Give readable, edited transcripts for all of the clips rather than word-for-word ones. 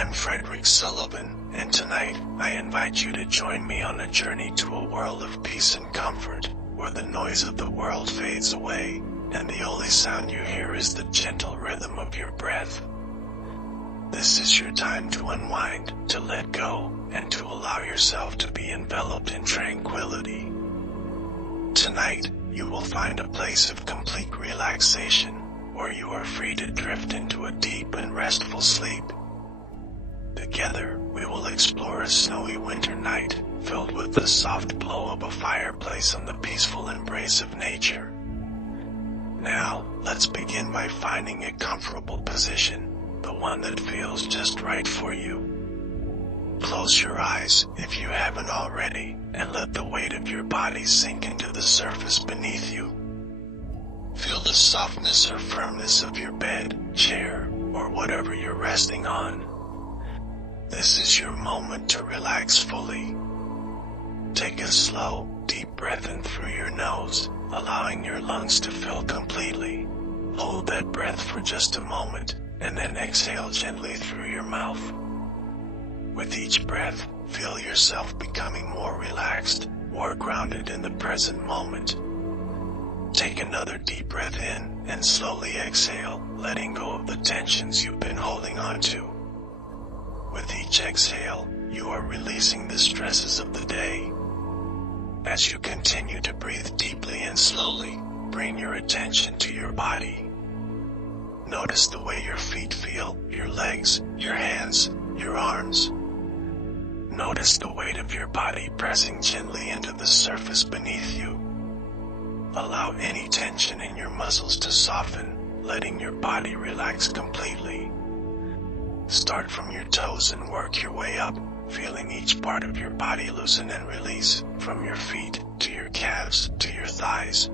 I'm Frederick Sullivan, and tonight I invite you to join me on a journey to a world of peace and comfort, where the noise of the world fades away, and the only sound you hear is the gentle rhythm of your breath. This is your time to unwind, to let go, and to allow yourself to be enveloped in tranquility. Tonight, you will find a place of complete relaxation, where you are free to drift into a deep and restful sleep. Together, we will explore a snowy winter night, filled with the soft glow of a fireplace and the peaceful embrace of nature. Now, let's begin by finding a comfortable position, the one that feels just right for you. Close your eyes, if you haven't already, and let the weight of your body sink into the surface beneath you. Feel the softness or firmness of your bed, chair, or whatever you're resting on. This is your moment to relax fully. Take a slow, deep breath in through your nose, allowing your lungs to fill completely. Hold that breath for just a moment, and then exhale gently through your mouth. With each breath, feel yourself becoming more relaxed, more grounded in the present moment. Take another deep breath in, and slowly exhale, letting go of the tensions you've been holding on to. With each exhale, you are releasing the stresses of the day. As you continue to breathe deeply and slowly, bring your attention to your body. Notice the way your feet feel, your legs, your hands, your arms. Notice the weight of your body pressing gently into the surface beneath you. Allow any tension in your muscles to soften, letting your body relax completely. Start from your toes and work your way up, feeling each part of your body loosen and release, from your feet to your calves to your thighs.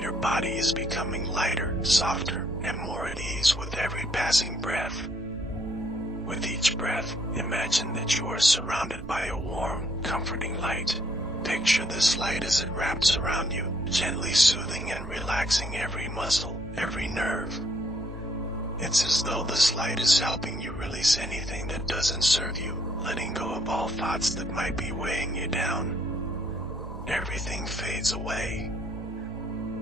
Your body is becoming lighter, softer, and more at ease with every passing breath. With each breath, imagine that you are surrounded by a warm, comforting light. Picture this light as it wraps around you, gently soothing and relaxing every muscle, every nerve. It's as though this light is helping you release anything that doesn't serve you, letting go of all thoughts that might be weighing you down. Everything fades away.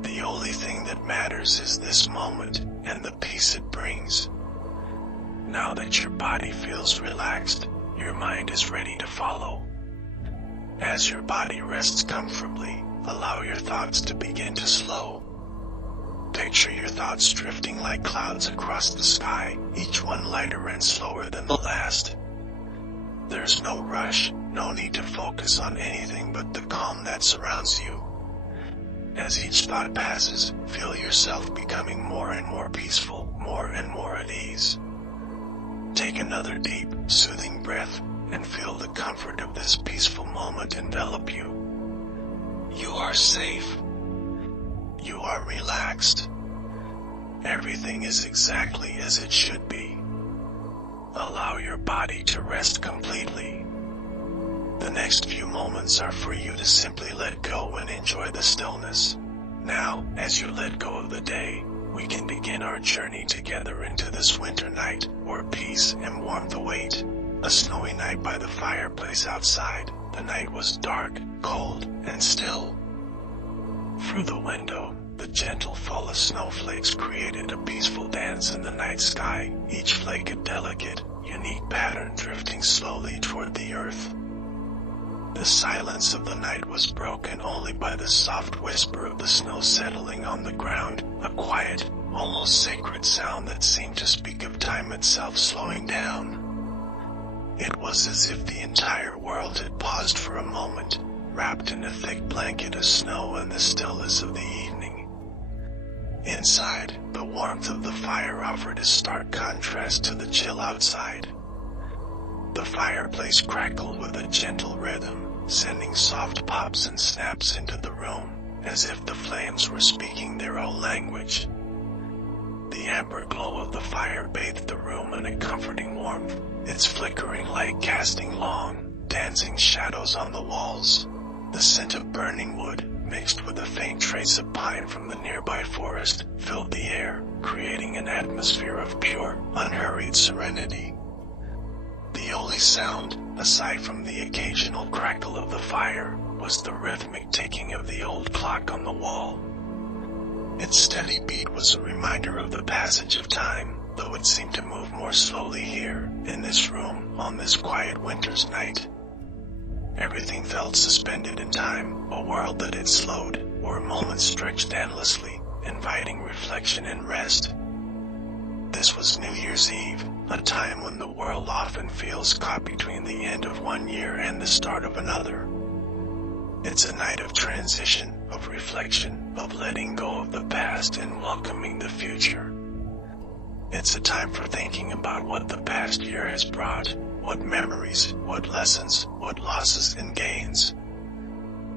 The only thing that matters is this moment and the peace it brings. Now that your body feels relaxed, your mind is ready to follow. As your body rests comfortably, allow your thoughts to begin to slow. Picture your thoughts drifting like clouds across the sky, each one lighter and slower than the last. There's no rush, no need to focus on anything but the calm that surrounds you. As each thought passes, feel yourself becoming more and more peaceful, more and more at ease. Take another deep, soothing breath, and feel the comfort of this peaceful moment envelop you. You are safe. You are relaxed. Everything is exactly as it should be. Allow your body to rest completely. The next few moments are for you to simply let go and enjoy the stillness. Now, as you let go of the day, we can begin our journey together into this winter night, where peace and warmth await. A snowy night by the fireplace outside. The night was dark, cold, and still. Through the window, the gentle fall of snowflakes created a peaceful dance in the night sky, each flake a delicate, unique pattern drifting slowly toward the earth. The silence of the night was broken only by the soft whisper of the snow settling on the ground, a quiet, almost sacred sound that seemed to speak of time itself slowing down. It was as if the entire world had paused for a moment, wrapped in a thick blanket of snow in the stillness of the evening. Inside, the warmth of the fire offered a stark contrast to the chill outside. The fireplace crackled with a gentle rhythm, sending soft pops and snaps into the room, as if the flames were speaking their own language. The amber glow of the fire bathed the room in a comforting warmth, its flickering light casting long, dancing shadows on the walls. The scent of burning wood, mixed with a faint trace of pine from the nearby forest, filled the air, creating an atmosphere of pure, unhurried serenity. only sound, aside from the occasional crackle of the fire, was the rhythmic ticking of the old clock on the wall. Its steady beat was a reminder of the passage of time, though it seemed to move more slowly here, in this room, on this quiet winter's night. Everything felt suspended in time, a world that had slowed, or moments stretched endlessly, inviting reflection and rest. This was New Year's Eve, a time when the world often feels caught between the end of one year and the start of another. It's a night of transition, of reflection, of letting go of the past and welcoming the future. It's a time for thinking about what the past year has brought, what memories, what lessons, what losses and gains.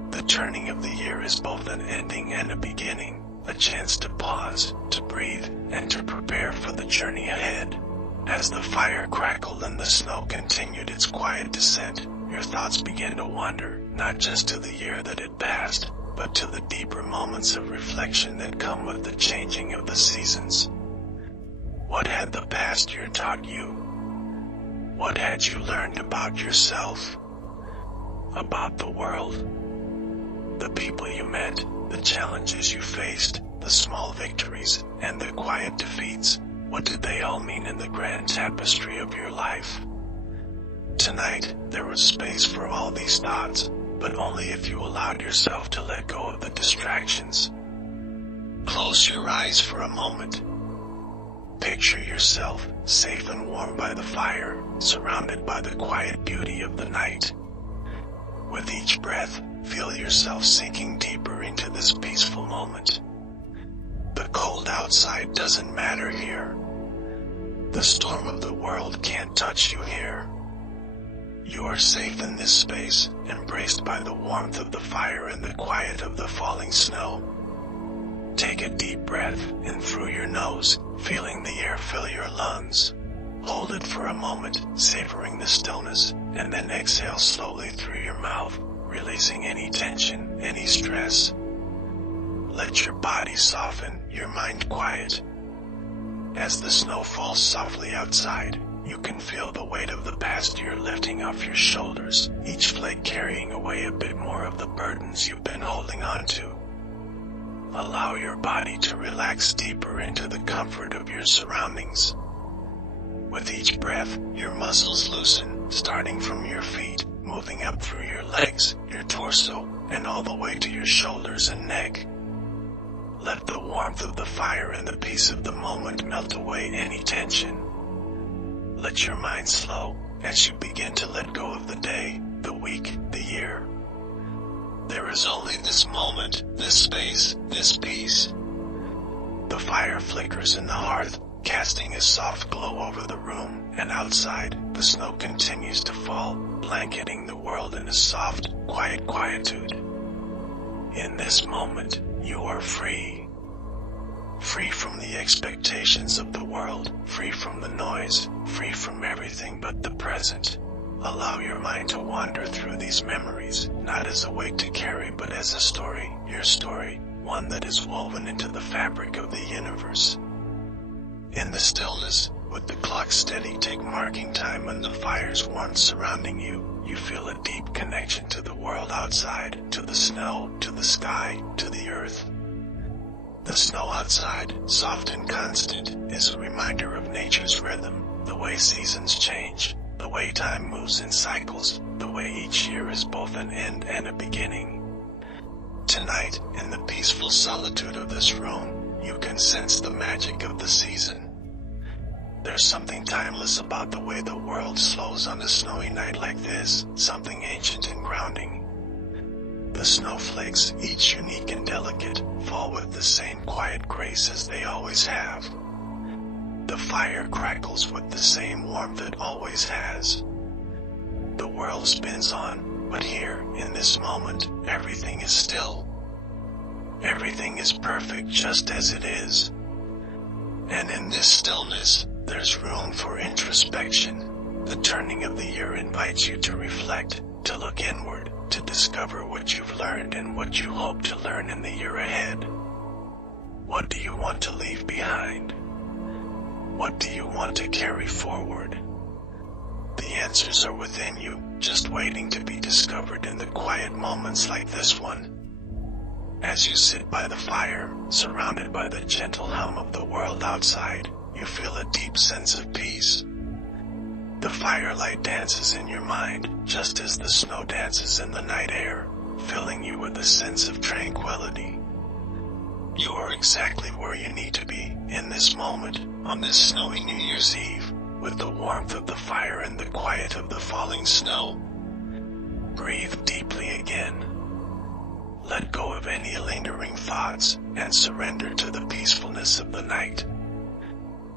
The turning of the year is both an ending and a beginning, a chance to pause, to breathe, and to prepare for the journey ahead. As the fire crackled and the snow continued its quiet descent, your thoughts began to wander, not just to the year that had passed, but to the deeper moments of reflection that come with the changing of the seasons. What had the past year taught you? What had you learned about yourself? About the world? The people you met, the challenges you faced, the small victories, and the quiet defeats, what did they all mean in the grand tapestry of your life? Tonight, there was space for all these thoughts, but only if you allowed yourself to let go of the distractions. Close your eyes for a moment. Picture yourself, safe and warm by the fire, surrounded by the quiet beauty of the night. With each breath, feel yourself sinking deeper into this peaceful moment. The cold outside doesn't matter here. The storm of the world can't touch you here. You are safe in this space, embraced by the warmth of the fire and the quiet of the falling snow. Take a deep breath in through your nose, feeling the air fill your lungs. Hold it for a moment, savoring the stillness, and then exhale slowly through your mouth, releasing any tension, any stress. Let your body soften, your mind quiet. As the snow falls softly outside, you can feel the weight of the past year lifting off your shoulders, each flake carrying away a bit more of the burdens you've been holding on to. Allow your body to relax deeper into the comfort of your surroundings. With each breath, your muscles loosen, starting from your feet, moving up through your legs, your torso, and all the way to your shoulders and neck. Let the warmth of the fire and the peace of the moment melt away any tension. Let your mind slow as you begin to let go of the day, the week, the year. There is only this moment, this space, this peace. The fire flickers in the hearth, casting a soft glow over the room, and outside, the snow continues to fall, blanketing the world in a soft, quiet quietude. In this moment, you are free. Free from the expectations of the world, free from the noise, free from everything but the present. Allow your mind to wander through these memories, not as a weight to carry but as a story, your story, one that is woven into the fabric of the universe. In the stillness, with the clock steady tick marking time and the fire's warmth surrounding you, you feel a deep connection to the world outside, to the snow, to the sky, to the earth. The snow outside, soft and constant, is a reminder of nature's rhythm, the way seasons change, the way time moves in cycles, the way each year is both an end and a beginning. Tonight, in the peaceful solitude of this room, you can sense the magic of the season. There's something timeless about the way the world slows on a snowy night like this, something ancient and grounding. The snowflakes, each unique and delicate, fall with the same quiet grace as they always have. The fire crackles with the same warmth it always has. The world spins on, but here, in this moment, everything is still. Everything is perfect just as it is. And in this stillness, there's room for introspection. The turning of the year invites you to reflect, to look inward, to discover what you've learned and what you hope to learn in the year ahead. What do you want to leave behind? What do you want to carry forward? The answers are within you, just waiting to be discovered in the quiet moments like this one. As you sit by the fire, surrounded by the gentle hum of the world outside, you feel a deep sense of peace. The firelight dances in your mind, just as the snow dances in the night air, filling you with a sense of tranquility. You are exactly where you need to be, in this moment, on this snowy New Year's Eve, with the warmth of the fire and the quiet of the falling snow. Breathe deeply again. Let go of any lingering thoughts, and surrender to the peacefulness of the night.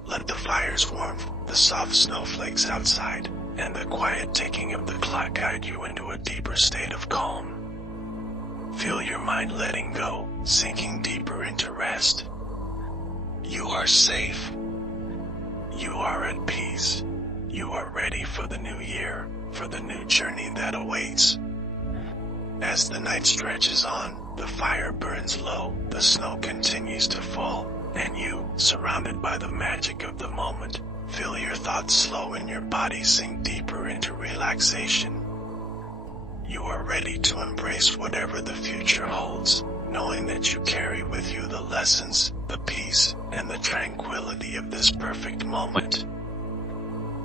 Let the fire's warmth, the soft snowflakes outside, and the quiet ticking of the clock guide you into a deeper state of calm. Feel your mind letting go, sinking deeper into rest. You are safe. You are at peace. You are ready for the new year, for the new journey that awaits. As the night stretches on, the fire burns low, the snow continues to fall, and you, surrounded by the magic of the moment, feel your thoughts slow and your body sink deeper into relaxation. You are ready to embrace whatever the future holds, knowing that you carry with you the lessons, the peace, and the tranquility of this perfect moment.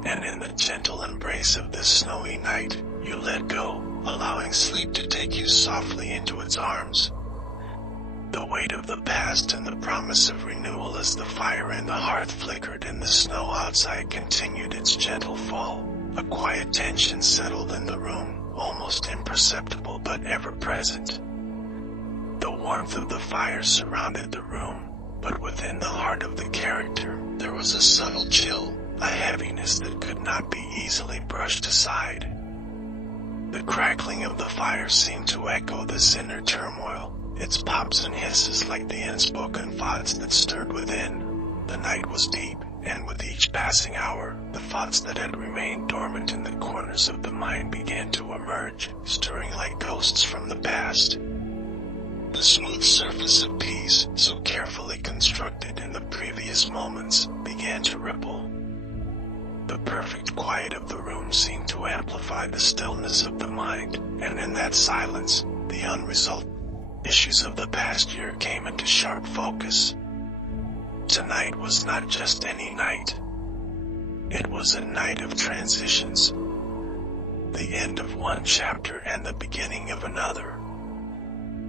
And in the gentle embrace of this snowy night, you let go, allowing sleep to take you softly into its arms. The weight of the past and the promise of renewal as the fire in the hearth flickered and the snow outside continued its gentle fall. A quiet tension settled in the room, almost imperceptible but ever present. The warmth of the fire surrounded the room, but within the heart of the character, there was a subtle chill, a heaviness that could not be easily brushed aside. The crackling of the fire seemed to echo this inner turmoil, its pops and hisses like the unspoken thoughts that stirred within. The night was deep, and with each passing hour, the thoughts that had remained dormant in the corners of the mind began to emerge, stirring like ghosts from the past. The smooth surface of peace, so carefully constructed in the previous moments, began to ripple. The perfect quiet of the room seemed to amplify the stillness of the mind, and in that silence, the unresolved issues of the past year came into sharp focus. Tonight was not just any night. It was a night of transitions. The end of one chapter and the beginning of another.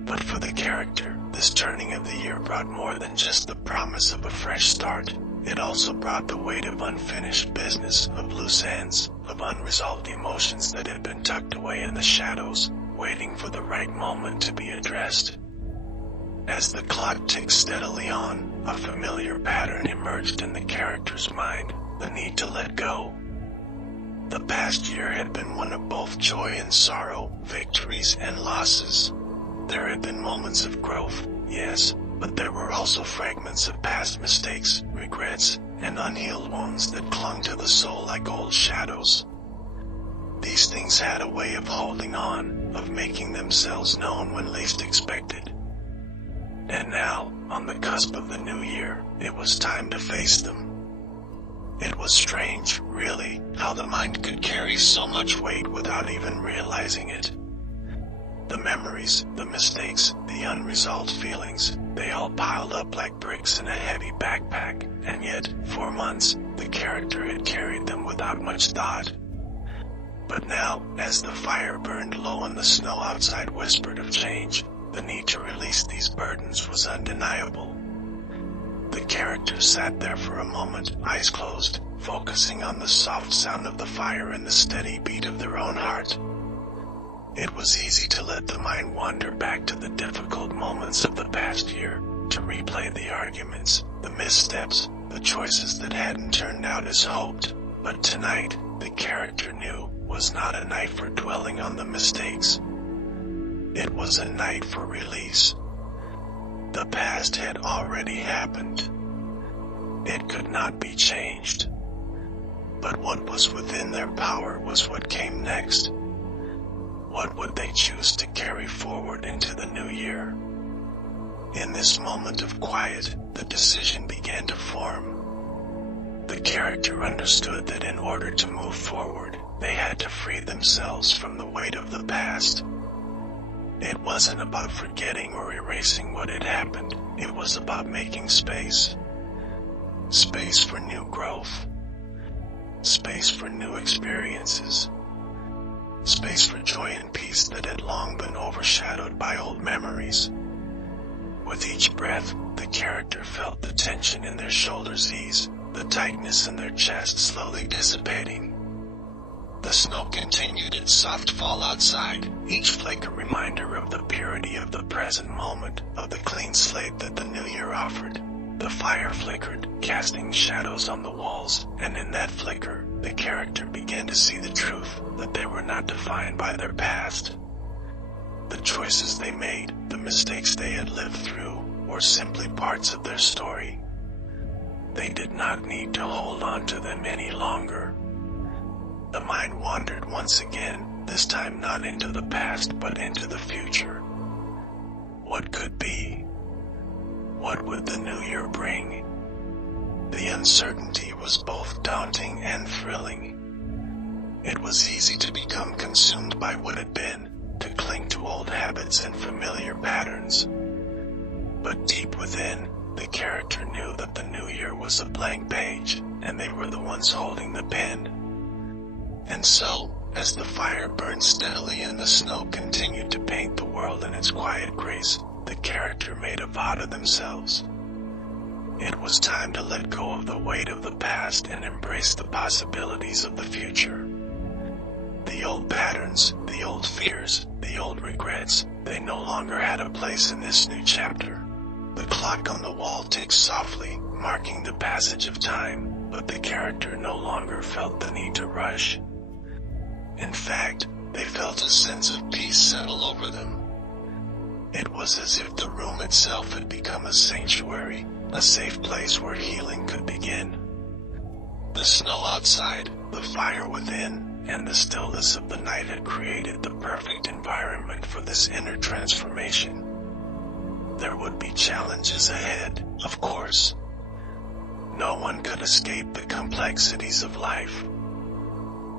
But for the character, this turning of the year brought more than just the promise of a fresh start. It also brought the weight of unfinished business, of loose ends, of unresolved emotions that had been tucked away in the shadows, waiting for the right moment to be addressed. As the clock ticked steadily on, a familiar pattern emerged in the character's mind, the need to let go. The past year had been one of both joy and sorrow, victories and losses. There had been moments of growth, yes, but there were also fragments of past mistakes, regrets, and unhealed wounds that clung to the soul like old shadows. These things had a way of holding on, of making themselves known when least expected. And now, on the cusp of the new year, it was time to face them. It was strange, really, how the mind could carry so much weight without even realizing it. The memories, the mistakes, the unresolved feelings, they all piled up like bricks in a heavy backpack, and yet, for months, the character had carried them without much thought. But now, as the fire burned low and the snow outside whispered of change, the need to release these burdens was undeniable. The character sat there for a moment, eyes closed, focusing on the soft sound of the fire and the steady beat of their own heart. It was easy to let the mind wander back to the difficult moments of the past year, to replay the arguments, the missteps, the choices that hadn't turned out as hoped. But tonight, the character knew, was not a night for dwelling on the mistakes. It was a night for release. The past had already happened. It could not be changed. But what was within their power was what came next. What would they choose to carry forward into the new year? In this moment of quiet, the decision began to form. The character understood that in order to move forward, they had to free themselves from the weight of the past. It wasn't about forgetting or erasing what had happened, it was about making space. Space for new growth. Space for new experiences. Space for joy and peace that had long been overshadowed by old memories. With each breath, the character felt the tension in their shoulders ease, the tightness in their chest slowly dissipating. The snow continued its soft fall outside, each flake a reminder of the purity of the present moment, of the clean slate that the new year offered. The fire flickered, casting shadows on the walls, and in that flicker, the character began to see the truth, that they were not defined by their past. The choices they made, the mistakes they had lived through, were simply parts of their story. They did not need to hold on to them any longer. The mind wandered once again, this time not into the past but into the future. What could be? What would the new year bring? The uncertainty was both daunting and thrilling. It was easy to become consumed by what had been, to cling to old habits and familiar patterns. But deep within, the character knew that the new year was a blank page, and they were the ones holding the pen. And so, as the fire burned steadily and the snow continued to paint the world in its quiet grace, the character made a vow to themselves. It was time to let go of the weight of the past and embrace the possibilities of the future. The old patterns, the old fears, the old regrets, they no longer had a place in this new chapter. The clock on the wall ticked softly, marking the passage of time, but the character no longer felt the need to rush. In fact, they felt a sense of peace settle over them. It was as if the room itself had become a sanctuary, a safe place where healing could begin. The snow outside, the fire within, and the stillness of the night had created the perfect environment for this inner transformation. There would be challenges ahead, of course. No one could escape the complexities of life.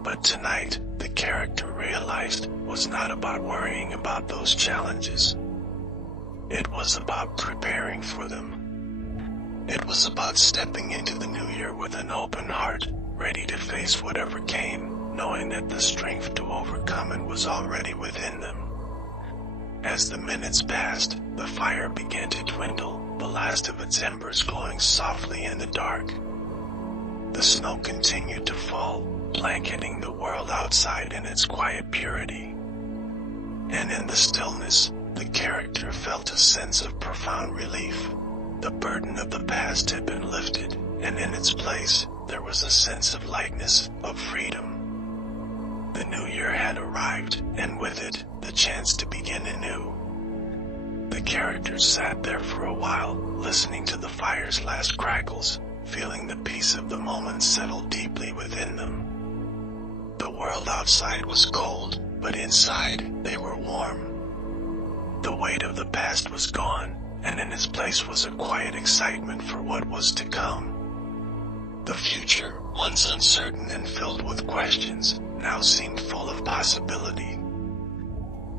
But tonight, the character realized, was not about worrying about those challenges. It was about preparing for them. It was about stepping into the new year with an open heart, ready to face whatever came, knowing that the strength to overcome it was already within them. As the minutes passed, the fire began to dwindle, the last of its embers glowing softly in the dark. The snow continued to fall, blanketing the world outside in its quiet purity. And in the stillness, the character felt a sense of profound relief. The burden of the past had been lifted, and in its place, there was a sense of lightness, of freedom. The new year had arrived, and with it, the chance to begin anew. The characters sat there for a while, listening to the fire's last crackles, feeling the peace of the moment settle deeply within them. The world outside was cold, but inside, they were warm. The weight of the past was gone, and in its place was a quiet excitement for what was to come. The future, once uncertain and filled with questions, now seemed full of possibility.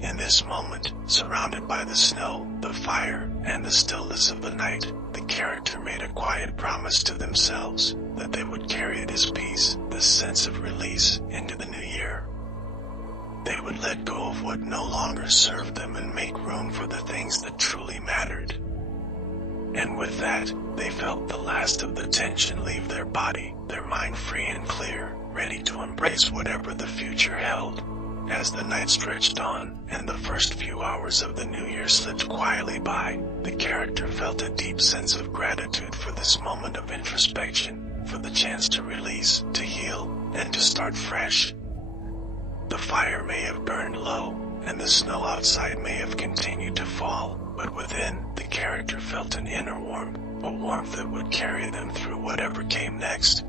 In this moment, surrounded by the snow, the fire, and the stillness of the night, the character made a quiet promise to themselves that they would carry this peace, this sense of release, into the new year. They would let go of what no longer served them and make room for the things that truly mattered. And with that, they felt the last of the tension leave their body, their mind free and clear, ready to embrace whatever the future held. As the night stretched on, and the first few hours of the new year slipped quietly by, the character felt a deep sense of gratitude for this moment of introspection, for the chance to release, to heal, and to start fresh. The fire may have burned low, and the snow outside may have continued to fall, but within, the character felt an inner warmth, a warmth that would carry them through whatever came next.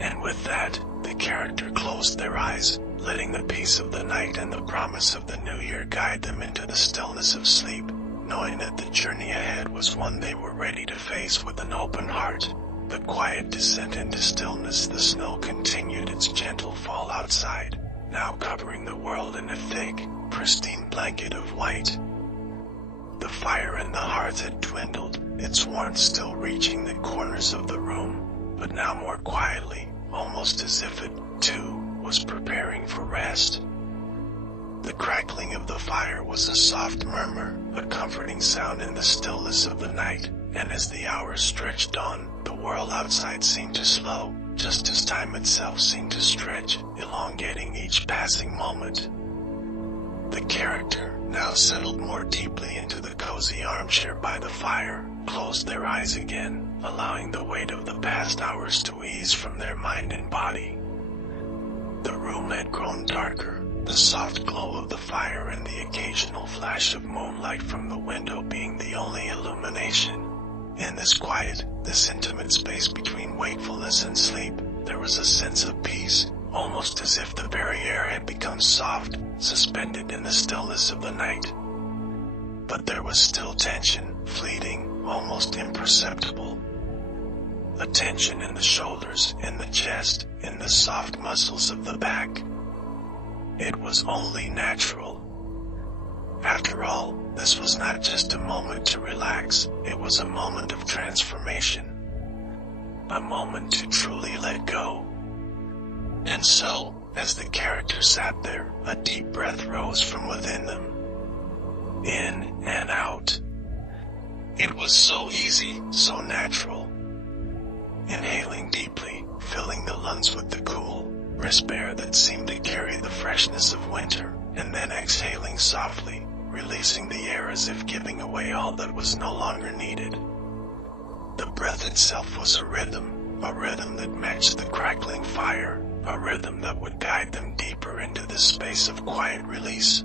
And with that, the character closed their eyes, letting the peace of the night and the promise of the new year guide them into the stillness of sleep, knowing that the journey ahead was one they were ready to face with an open heart. the quiet descent into stillness. The snow continued its gentle fall outside, now covering the world in a thick, pristine blanket of white. The fire in the hearth had dwindled, its warmth still reaching the corners of the room, but now more quietly, almost as if it, too, was preparing for rest. The crackling of the fire was a soft murmur, a comforting sound in the stillness of the night, and as the hours stretched on, the world outside seemed to slow, just as time itself seemed to stretch, elongating each passing moment. The character, now settled more deeply into the cozy armchair by the fire, closed their eyes again, allowing the weight of the past hours to ease from their mind and body. The room had grown darker, the soft glow of the fire and the occasional flash of moonlight from the window being the only illumination. In this quiet, this intimate space between wakefulness and sleep, there was a sense of peace, almost as if the very air had become soft, suspended in the stillness of the night. But there was still tension, fleeting, almost imperceptible. A tension in the shoulders, in the chest, in the soft muscles of the back. It was only natural. After all, this was not just a moment to relax, it was a moment of transformation. A moment to truly let go. And so, as the character sat there, a deep breath rose from within them. In and out. It was so easy, so natural. Inhaling deeply, filling the lungs with the cool, crisp air that seemed to carry the freshness of winter, and then exhaling softly, releasing the air as if giving away all that was no longer needed. The breath itself was a rhythm that matched the crackling fire, a rhythm that would guide them deeper into this space of quiet release.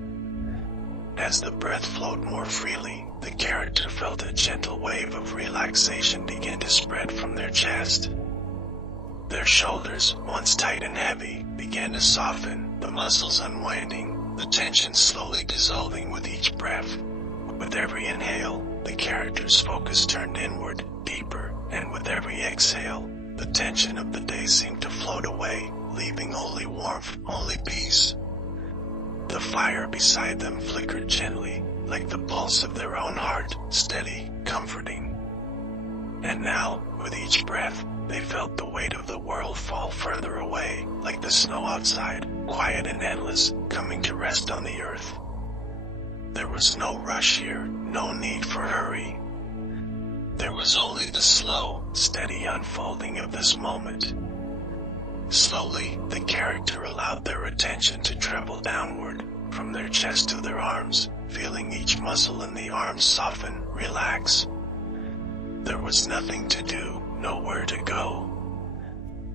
As the breath flowed more freely, the character felt a gentle wave of relaxation begin to spread from their chest. Their shoulders, once tight and heavy, began to soften, the muscles unwinding, the tension slowly dissolving with each breath. With every inhale, the character's focus turned inward, deeper, and with every exhale, the tension of the day seemed to float away, leaving only warmth, only peace. The fire beside them flickered gently, like the pulse of their own heart, steady, comforting. And now, with each breath, they felt the weight of the world fall further away, like the snow outside, quiet and endless, coming to rest on the earth. There was no rush here, no need for hurry. There was only the slow, steady unfolding of this moment. Slowly, the character allowed their attention to travel downward, from their chest to their arms, feeling each muscle in the arms soften, relax. There was nothing to do, nowhere to go.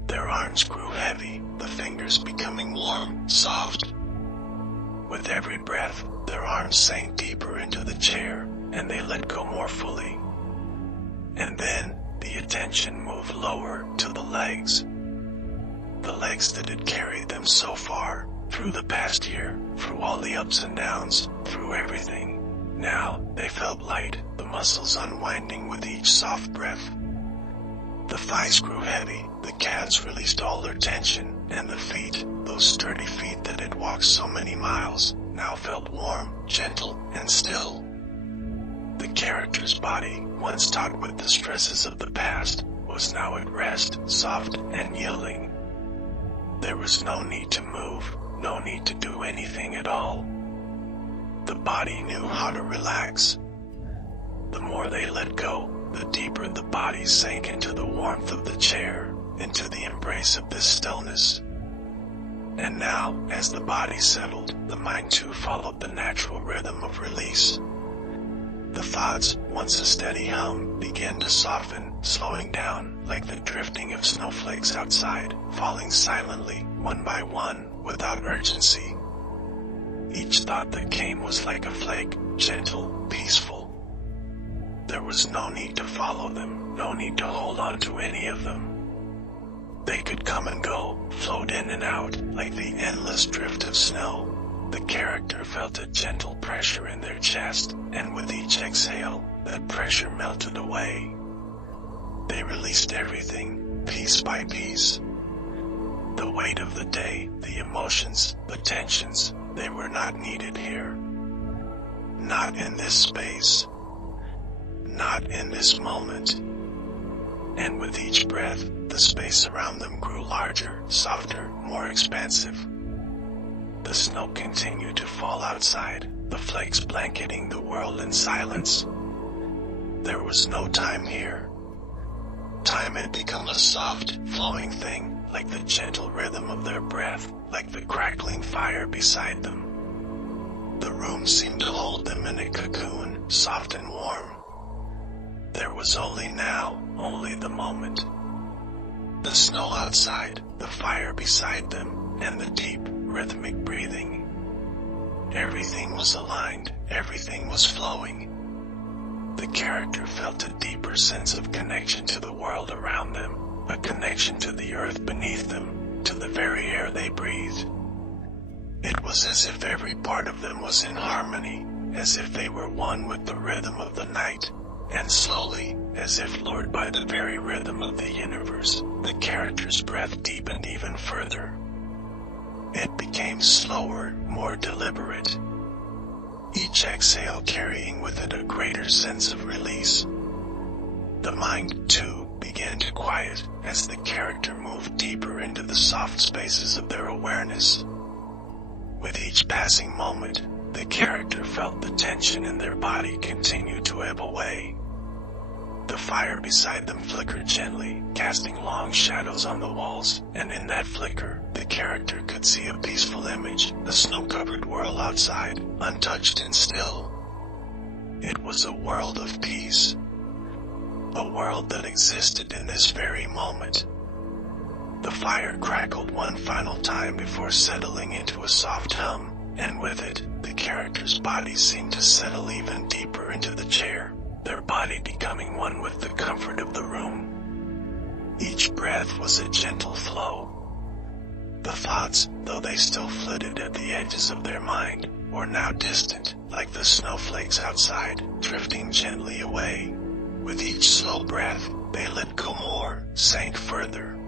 Their arms grew heavy, the fingers becoming warm, soft. With every breath, their arms sank deeper into the chair, and they let go more fully. And then, the attention moved lower to the legs. The legs that had carried them so far, through the past year, through all the ups and downs, through everything. Now, they felt light, the muscles unwinding with each soft breath. The thighs grew heavy, the calves released all their tension, and the feet, those sturdy feet that had walked so many miles, now felt warm, gentle, and still. The character's body, once taut with the stresses of the past, was now at rest, soft and yielding. There was no need to move, no need to do anything at all. The body knew how to relax. The more they let go, the deeper the body sank into the warmth of the chair, into the embrace of this stillness. And now, as the body settled, the mind too followed the natural rhythm of release. The thoughts, once a steady hum, began to soften, slowing down, like the drifting of snowflakes outside, falling silently, one by one, without urgency. Each thought that came was like a flake, gentle, peaceful. There was no need to follow them, no need to hold on to any of them. They could come and go, float in and out, like the endless drift of snow. The character felt a gentle pressure in their chest, and with each exhale, that pressure melted away. They released everything, piece by piece. The weight of the day, the emotions, the tensions, they were not needed here. Not in this space. Not in this moment. And with each breath, the space around them grew larger, softer, more expansive. The snow continued to fall outside, the flakes blanketing the world in silence. There was no time here. Time had become a soft, flowing thing, like the gentle rhythm of their breath, like the crackling fire beside them. The room seemed to hold them in a cocoon, soft and warm. There was only now, only the moment. The snow outside, the fire beside them, and the deep, rhythmic breathing. Everything was aligned, everything was flowing. The character felt a deeper sense of connection to the world around them, a connection to the earth beneath them, to the very air they breathed. It was as if every part of them was in harmony, as if they were one with the rhythm of the night, and slowly, as if lured by the very rhythm of the universe, the character's breath deepened even further. It became slower, more deliberate. Each exhale carrying with it a greater sense of release. The mind, too, began to quiet as the character moved deeper into the soft spaces of their awareness. With each passing moment, the character felt the tension in their body continue to ebb away. The fire beside them flickered gently, casting long shadows on the walls, and in that flicker, the character could see a peaceful image, a snow-covered world outside, untouched and still. It was a world of peace. A world that existed in this very moment. The fire crackled one final time before settling into a soft hum, and with it, the character's body seemed to settle even deeper into the chair, their body becoming one with the comfort of the room. Each breath was a gentle flow. The thoughts, though they still flitted at the edges of their mind, were now distant, like the snowflakes outside, drifting gently away. With each slow breath, they let go more, sank further.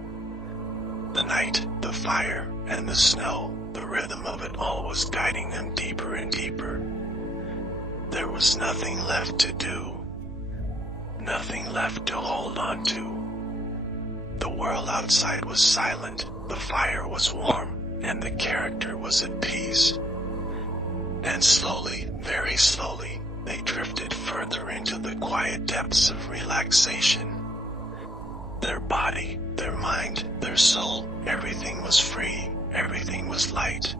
The night, the fire, and the snow, the rhythm of it all was guiding them deeper and deeper. There was nothing left to do. Nothing left to hold on to. The world outside was silent, the fire was warm, and the character was at peace. And slowly, very slowly, they drifted further into the quiet depths of relaxation. Their body, their mind, their soul, everything was free, everything was light.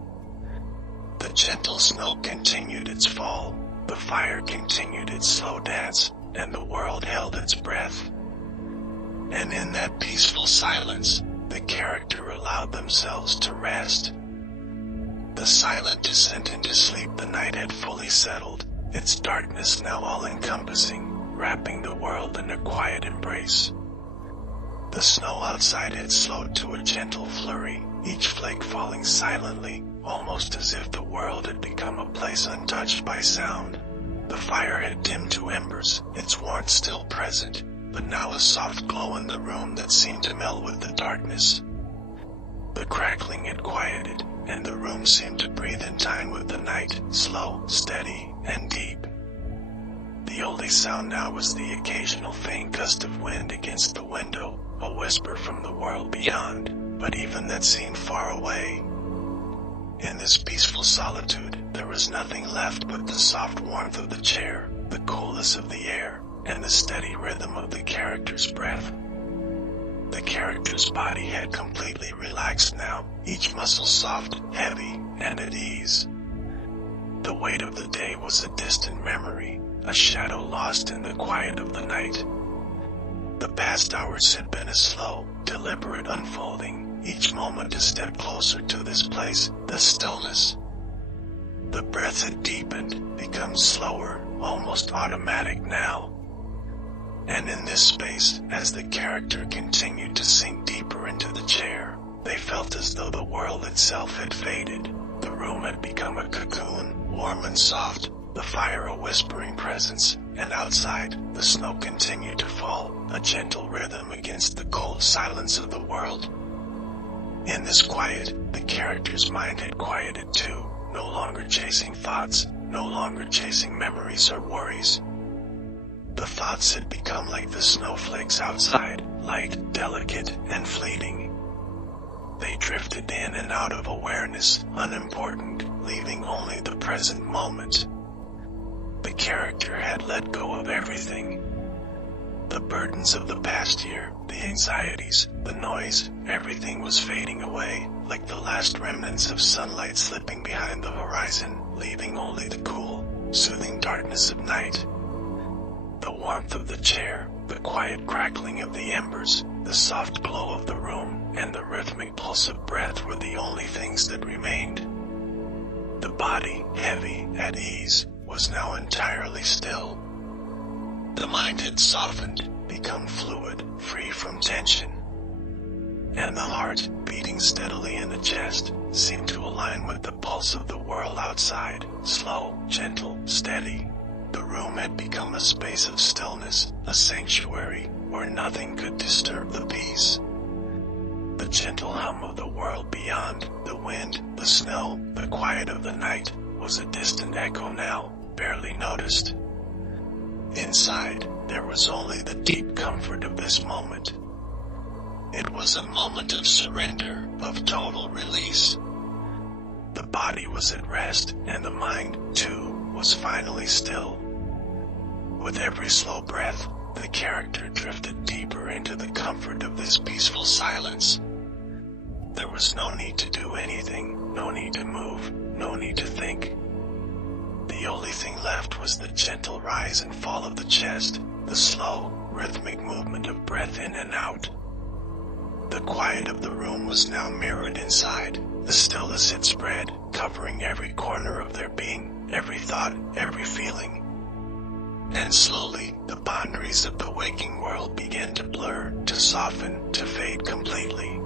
The gentle snow continued its fall, the fire continued its slow dance, and the world held its breath. And in that peaceful silence, the character allowed themselves to rest. The silent descent into sleep the night had fully settled, its darkness now all-encompassing, wrapping the world in a quiet embrace. The snow outside had slowed to a gentle flurry, each flake falling silently, almost as if the world had become a place untouched by sound. The fire had dimmed to embers, its warmth still present, but now a soft glow in the room that seemed to meld with the darkness. The crackling had quieted, and the room seemed to breathe in time with the night, slow, steady, and deep. The only sound now was the occasional faint gust of wind against the window, a whisper from the world beyond, but even that seemed far away. In this peaceful solitude, there was nothing left but the soft warmth of the chair, the coolness of the air, and the steady rhythm of the character's breath. The character's body had completely relaxed now, each muscle soft, heavy, and at ease. The weight of the day was a distant memory, a shadow lost in the quiet of the night. The past hours had been a slow, deliberate unfolding, each moment a step closer to this place, the stillness. The breath had deepened, become slower, almost automatic now. And in this space, as the character continued to sink deeper into the chair, they felt as though the world itself had faded. The room had become a cocoon, warm and soft, the fire a whispering presence, and outside, the snow continued to fall, a gentle rhythm against the cold silence of the world. In this quiet, the character's mind had quieted too, no longer chasing thoughts, no longer chasing memories or worries. The thoughts had become like the snowflakes outside, light, delicate, and fleeting. They drifted in and out of awareness, unimportant, leaving only the present moment. The character had let go of everything. The burdens of the past year, the anxieties, the noise, everything was fading away, like the last remnants of sunlight slipping behind the horizon, leaving only the cool, soothing darkness of night. The warmth of the chair, the quiet crackling of the embers, the soft glow of the room, and the rhythmic pulse of breath were the only things that remained. The body, heavy, at ease, was now entirely still. The mind had softened, become fluid, free from tension. And the heart, beating steadily in the chest, seemed to align with the pulse of the world outside, slow, gentle, steady. The room had become a space of stillness, a sanctuary, where nothing could disturb the peace. The gentle hum of the world beyond, the wind, the snow, the quiet of the night, was a distant echo now, barely noticed. Inside, there was only the deep comfort of this moment. It was a moment of surrender, of total release. The body was at rest, and the mind, too, was finally still. With every slow breath, the character drifted deeper into the comfort of this peaceful silence. There was no need to do anything, no need to move, no need to think. The only thing left was the gentle rise and fall of the chest, the slow, rhythmic movement of breath in and out. The quiet of the room was now mirrored inside, the stillness had spread, covering every corner of their being, every thought, every feeling. And slowly, the boundaries of the waking world began to blur, to soften, to fade completely.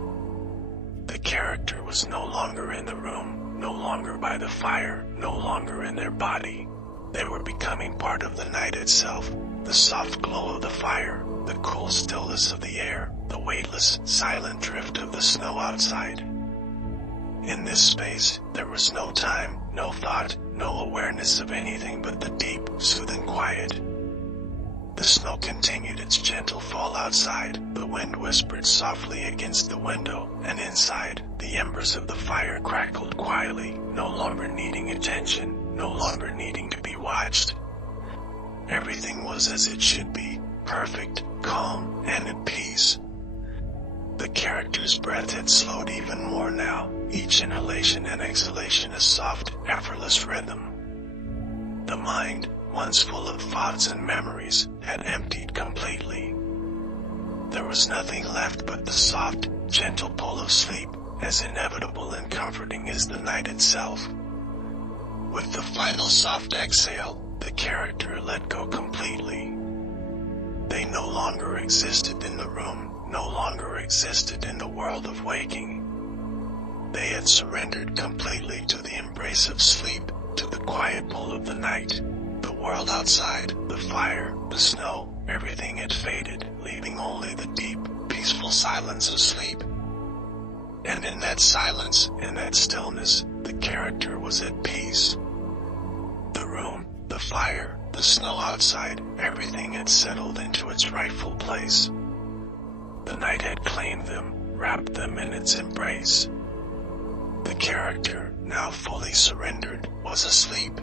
The character was no longer in the room, no longer by the fire, no longer in their body. They were becoming part of the night itself, the soft glow of the fire, the cool stillness of the air, the weightless, silent drift of the snow outside. In this space, there was no time, no thought, no awareness of anything but the deep, soothing quiet. The snow continued its gentle fall outside, the wind whispered softly against the window, and inside, the embers of the fire crackled quietly, no longer needing attention, no longer needing to be watched. Everything was as it should be, perfect, calm, and at peace. The character's breath had slowed even more now, each inhalation and exhalation a soft, effortless rhythm. The mind, once full of thoughts and memories, had emptied completely. There was nothing left but the soft, gentle pull of sleep, as inevitable and comforting as the night itself. With the final soft exhale, the character let go completely. They no longer existed in the room, no longer existed in the world of waking. They had surrendered completely to the embrace of sleep, to the quiet pull of the night. The world outside, the fire, the snow, everything had faded, leaving only the deep, peaceful silence of sleep. And in that silence, in that stillness, the character was at peace. The room, the fire, the snow outside, everything had settled into its rightful place. The night had claimed them, wrapped them in its embrace. The character, now fully surrendered, was asleep,